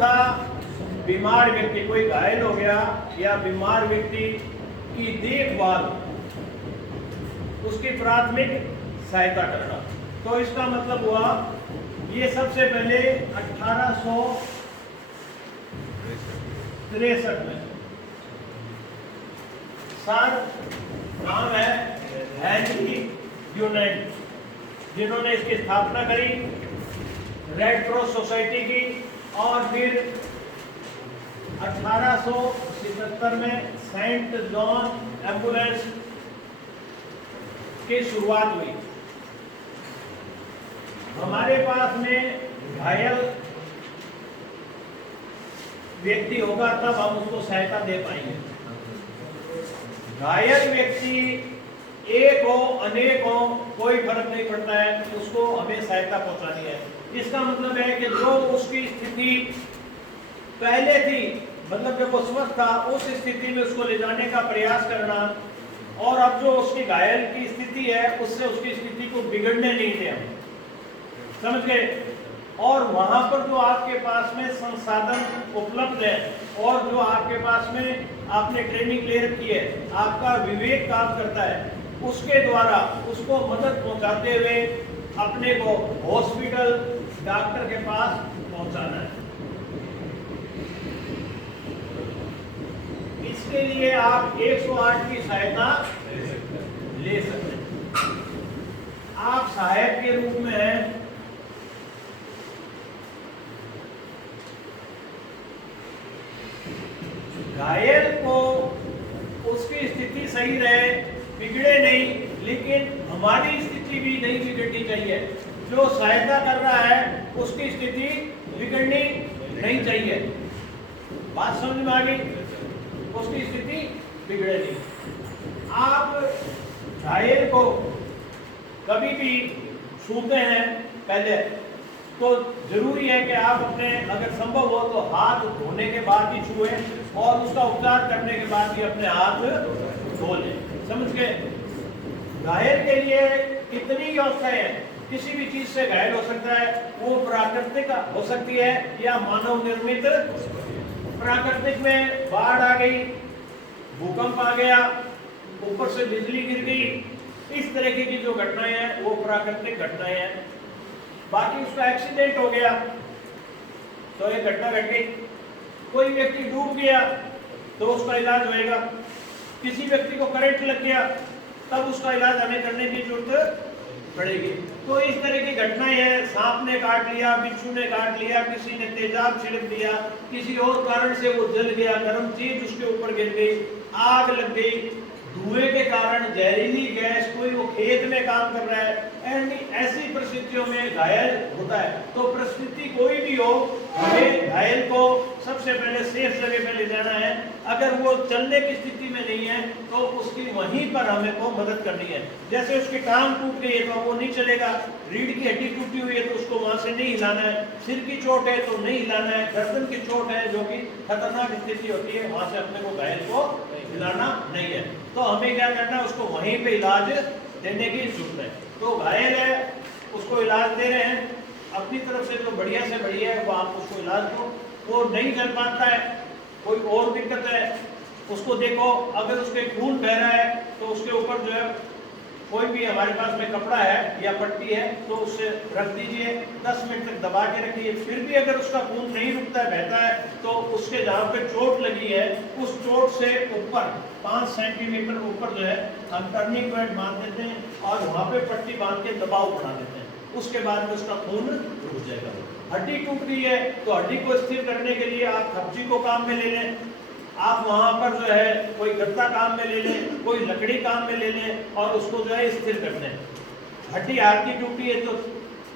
तथा बीमार व्यक्ति, कोई घायल हो गया या बीमार व्यक्ति की देखभाल, उसकी प्राथमिक सहायता करना। तो इसका मतलब हुआ ये सबसे पहले 1863 में सर नाम है हेनरी ड्यूनेंट, जिन्होंने इसकी स्थापना करी, रेड क्रॉस सोसाइटी की। और फिर 1877 में सेंट जॉन एम्बुलेंस की शुरुआत हुई। हमारे पास में घायल व्यक्ति होगा तब हम उसको सहायता दे पाएंगे। घायल व्यक्ति एक हो अनेक हो कोई फर्क नहीं पड़ता है, उसको हमें सहायता पहुंचानी है। इसका मतलब है कि जो उसकी स्थिति पहले थी, मतलब जब वो स्वस्थ था उस स्थिति में उसको ले जाने का प्रयास करना, और अब जो उसकी घायल की स्थिति है उससे उसकी स्थिति को बिगड़ने नहीं दें हम, समझ गए। और वहां पर जो आपके पास में संसाधन उपलब्ध है और जो आपके पास में आपने ट्रेनिंग ले रखी है, आपका विवेक काम करता है, उसके द्वारा उसको मदद पहुंचाते हुए अपने को हॉस्पिटल डॉक्टर के पास पहुंचाना है। इसके लिए आप 108 की सहायता ले सकते हैं। आप सहायक के रूप में हैं, घायल को उसकी स्थिति सही रहे, बिगड़े नहीं, लेकिन हमारी स्थिति भी नहीं बिगड़नी चाहिए। जो सहायता कर रहा है उसकी स्थिति बिगड़नी नहीं चाहिए। बात समझ में आ गई? उसकी स्थिति बिगड़े नहीं। आप घायल को कभी भी छूते हैं पहले तो जरूरी है कि आप अपने, अगर संभव हो तो हाथ धोने के बाद ही छुए और उसका उपचार करने के बाद भी अपने हाथ धो लें, समझ गए। घायल के लिए कितनी व्यवस्थाएं हैं, किसी भी चीज से घायल हो सकता है, वो प्राकृतिक हो सकती है या मानव निर्मित। प्राकृतिक में बाढ़ आ गई, भूकंप आ गया, ऊपर से बिजली गिर गई, इस तरह की जो घटनाएं हैं वो प्राकृतिक घटनाएं हैं। बाकी उसका एक्सीडेंट हो गया तो एक घटना घट गई, कोई व्यक्ति डूब गया तो उसका इलाज होएगा, किसी व्यक्ति को करंट लग गया तब उसका इलाज हमें करने की जरूरत पड़ेगी। तो इस तरह की घटनाएं हैं, सांप ने काट लिया, बिच्छू ने काट लिया, किसी ने तेजाब छिड़क दिया, किसी और कारण से वो जल गया, गर्म चीज उसके ऊपर गिर गई, आग लग गई, धुएं के कारण जहरीली गैस, कोई वो खेत में काम कर रहा है, ऐसी परिस्थितियों में घायल होता है। तो परिस्थिति कोई भी हो, हमें घायल को सबसे पहले सेफ जगह पे ले जाना है। अगर वो चलने की स्थिति में नहीं है तो उसकी वहीं पर हमें को मदद करनी है। जैसे उसकी टांग टूट गई है तो वो नहीं चलेगा, रीढ़ की हड्डी टूटी हुई है तो उसको वहां से नहीं हिलाना है, सिर की चोट है तो नहीं हिलाना है, गर्दन की चोट है जो कि खतरनाक स्थिति होती है, वहां से अपने को घायल को हिलाना नहीं है। तो हमें क्या करना है, उसको वहीं पे इलाज देने की जरूरत है। तो घायल है उसको इलाज दे रहे हैं, अपनी तरफ से जो बढ़िया से बढ़िया है वो आप उसको इलाज दो। वो नहीं चल पाता है, कोई और दिक्कत है, उसको देखो, अगर उसके खून बह रहा है तो उसके ऊपर जो है कोई भी हमारे पास में कपड़ा है या पट्टी है तो उससे रख दीजिए, 10 मिनट तक दबा के रखिए। फिर भी अगर उसका खून नहीं रुकता है, बहता है, तो उसके जहाँ पे चोट लगी है उस चोट से ऊपर 5 सेंटीमीटर ऊपर जो है हम टर्निंग पॉइंट बांध देते हैं और वहाँ पे पट्टी बांध के दबाव बढ़ा देते हैं। उसके बाद में उसका खून रुक जाएगा। हड्डी टूट गई है तो हड्डी को स्थिर करने के लिए आप खपची को काम में ले लें, आप वहां पर जो है कोई गत्ता काम में ले लें, कोई लकड़ी काम में ले लें और उसको जो है स्थिर कर दें। हड्डी हाथ की टूटी है तो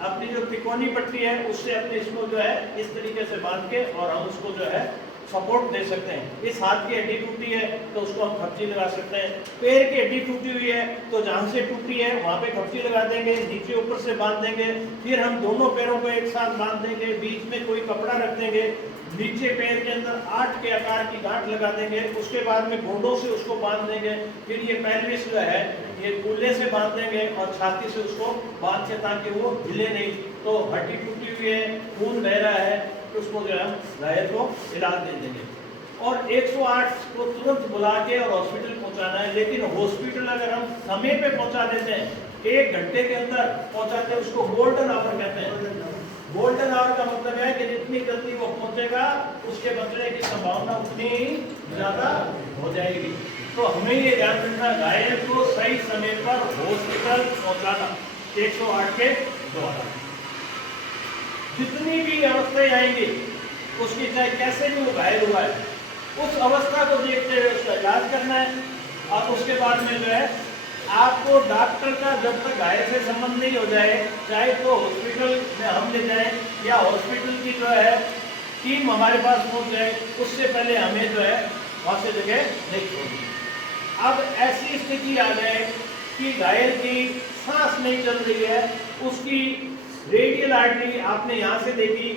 अपनी जो तिकोनी पट्टी है उससे अपने इसको जो है इस तरीके से बांध के और हम उसको जो है सपोर्ट दे सकते हैं। इस हाथ की हड्डी टूटी है तो उसको हम खपची लगा सकते हैं। पैर की हड्डी टूटी हुई है तो जहाँ से टूटी है वहाँ पे खपची लगा देंगे, नीचे ऊपर से बांध देंगे, फिर हम दोनों पैरों को एक साथ बांध देंगे, बीच में कोई कपड़ा रख देंगे, नीचे पैर के अंदर 8 के आकार की गांठ लगा देंगे, उसके बाद में घोड़ों से उसको बांध देंगे, फिर ये पेल्विस जो है ये कूल्हे से बांध देंगे और छाती से उसको बांध के ताकि वो हिले नहीं। तो हड्डी टूटी हुई है, खून बह रहा है, तो उसको जो है घायल को इलाज दे देंगे। और 108 को तुरंत बुला के और हॉस्पिटल पहुंचाना है। लेकिन हॉस्पिटल अगर हम समय पे पहुंचा देते हैं, 1 घंटे के अंदर पहुंचाते हैं, उसको गोल्डन आवर कहते हैं। गोल्डन आवर का मतलब है कि जितनी जल्दी वो पहुंचेगा उसके बचने की संभावना उतनी ही ज्यादा हो जाएगी। तो हमें ये ध्यान रखना, घायल को सही समय पर हॉस्पिटल पहुंचाना 108 के द्वारा। जितनी भी अवस्थाएं आएंगी उसकी, चाहे कैसे भी वो घायल हुआ है, उस अवस्था को देखते हुए उसका इलाज करना है। और उसके बाद में जो है आपको डॉक्टर का जब तक घायल से संबंध नहीं हो जाए, चाहे तो हॉस्पिटल में हम ले जाएं या हॉस्पिटल की जो है टीम हमारे पास पहुंच जाए, उससे पहले हमें जो है वहाँ से जगह नहीं छोड़नी। अब ऐसी स्थिति आ जाए कि घायल की सांस नहीं चल रही है, उसकी रेडियल आर्टरी आपने यहाँ से देखी,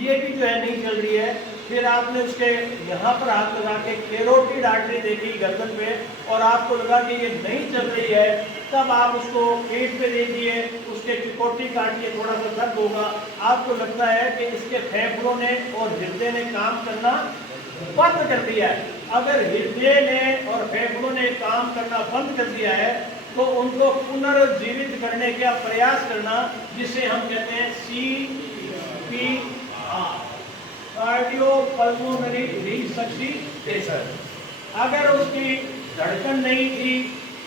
ये भी जो है नहीं चल रही है, फिर आपने उसके यहाँ पर हाथ लगा के कैरोटिड आर्टरी देखी गर्दन पे और आपको लगा कि ये नहीं चल रही है, तब आप उसको पेट पे देखिए, उसके चिकोटी काटिए, थोड़ा सा दर्द होगा, आपको लगता है कि इसके फेफड़ों ने और हृदय ने काम करना बंद कर दिया है। अगर हृदय ने और फेफड़ों ने काम करना बंद कर दिया है तो उनको पुनर्जीवित करने का प्रयास करना, जिसे हम कहते हैं CPR, कार्डियोपल्मोनरी रिससिटेशन। अगर उसकी धड़कन नहीं थी,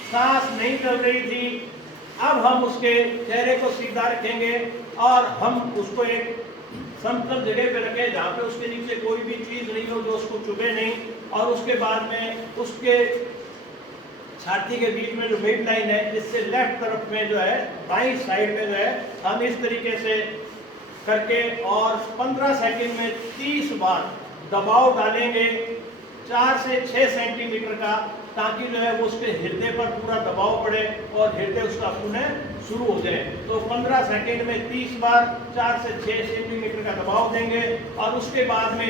सांस नहीं चल रही थी, अब हम उसके चेहरे को सीधा रखेंगे और हम उसको एक समतल जगह पे रखें जहाँ पे उसके नीचे कोई भी चीज नहीं हो जो उसको चुभे नहीं, और उसके बाद में उसके छाती के बीच में जो मिड लाइन है, इससे लेफ्ट तरफ में जो है बाईं साइड में जो है हम इस तरीके से करके और 15 सेकंड में 30 बार दबाव डालेंगे 4 से 6 सेंटीमीटर का, ताकि जो है वो उसके हृदय पर पूरा दबाव पड़े और हृदय उसका पुनः शुरू हो जाए। तो 15 सेकंड में 30 बार 4 से 6 सेंटीमीटर का दबाव देंगे और उसके बाद में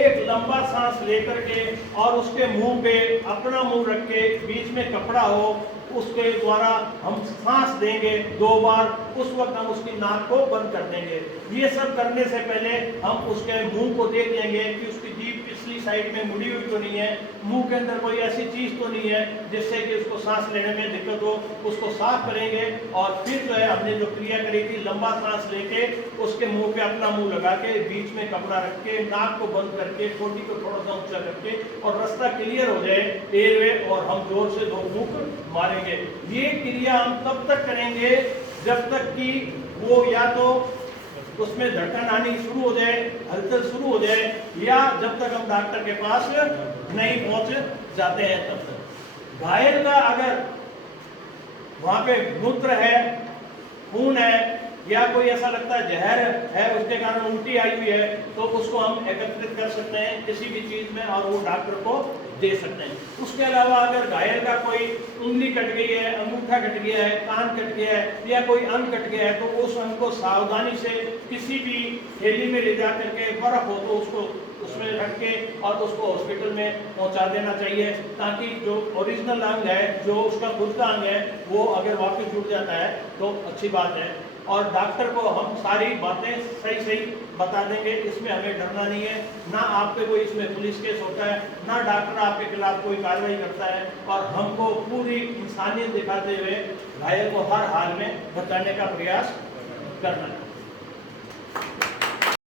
एक लंबा सांस लेकर के और उसके मुंह पे अपना मुंह रख के बीच में कपड़ा हो, उसके द्वारा हम सांस देंगे 2 बार। उस वक्त हम उसकी नाक को बंद कर देंगे। ये सब करने से पहले हम उसके मुंह को देख लेंगे कि उसकी जीभ पिछली साइड में मुड़ी हुई तो नहीं है, मुंह के अंदर कोई ऐसी चीज तो नहीं है जिससे कि उसको सांस लेने में दिक्कत हो। उसको साफ करेंगे और फिर जो है हमने जो क्रिया करी थी, लंबा सांस लेके उसके मुंह पे अपना मुंह लगा के बीच में कपड़ा रख के नाक को बंद करके ठोड़ी को थोड़ा सा ऊंचा करके और रास्ता क्लियर हो जाए एयरवे, और हम जोर से 2 फूंक मारेंगे। ये क्रिया हम तब तक करेंगे जब तक कि वो या तो उसमें धड़कन आनी शुरू हो जाए, हलचल शुरू हो जाए, या जब तक हम डॉक्टर के पास नहीं पहुंच जाते हैं तब तक। घायल का अगर वहां पे मूत्र है, खून है, या कोई ऐसा लगता है जहर है, उसके कारण उल्टी आई हुई है, तो उसको हम एकत्रित कर सकते हैं किसी भी चीज में और वो डॉक्टर को दे सकते हैं। उसके अलावा अगर घायल का कोई उंगली कट गई है, अंगूठा कट गया है, कान कट गया है या कोई अंग कट गया है, तो उस अंग को सावधानी से किसी भी थैली में ले जा करके, बर्फ हो तो उसको उसमें रख के और उसको हॉस्पिटल में पहुंचा देना चाहिए, ताकि जो ओरिजिनल अंग है, जो उसका खुद का अंग है, वो अगर वापस जुड़ जाता है तो अच्छी बात है। और डॉक्टर को हम सारी बातें सही सही बता देंगे, इसमें हमें डरना नहीं है। ना आप पे कोई इसमें पुलिस केस होता है, ना डॉक्टर आपके खिलाफ कोई कार्रवाई करता है, और हमको पूरी इंसानियत दिखाते हुए घायल को हर हाल में बचाने का प्रयास करना है।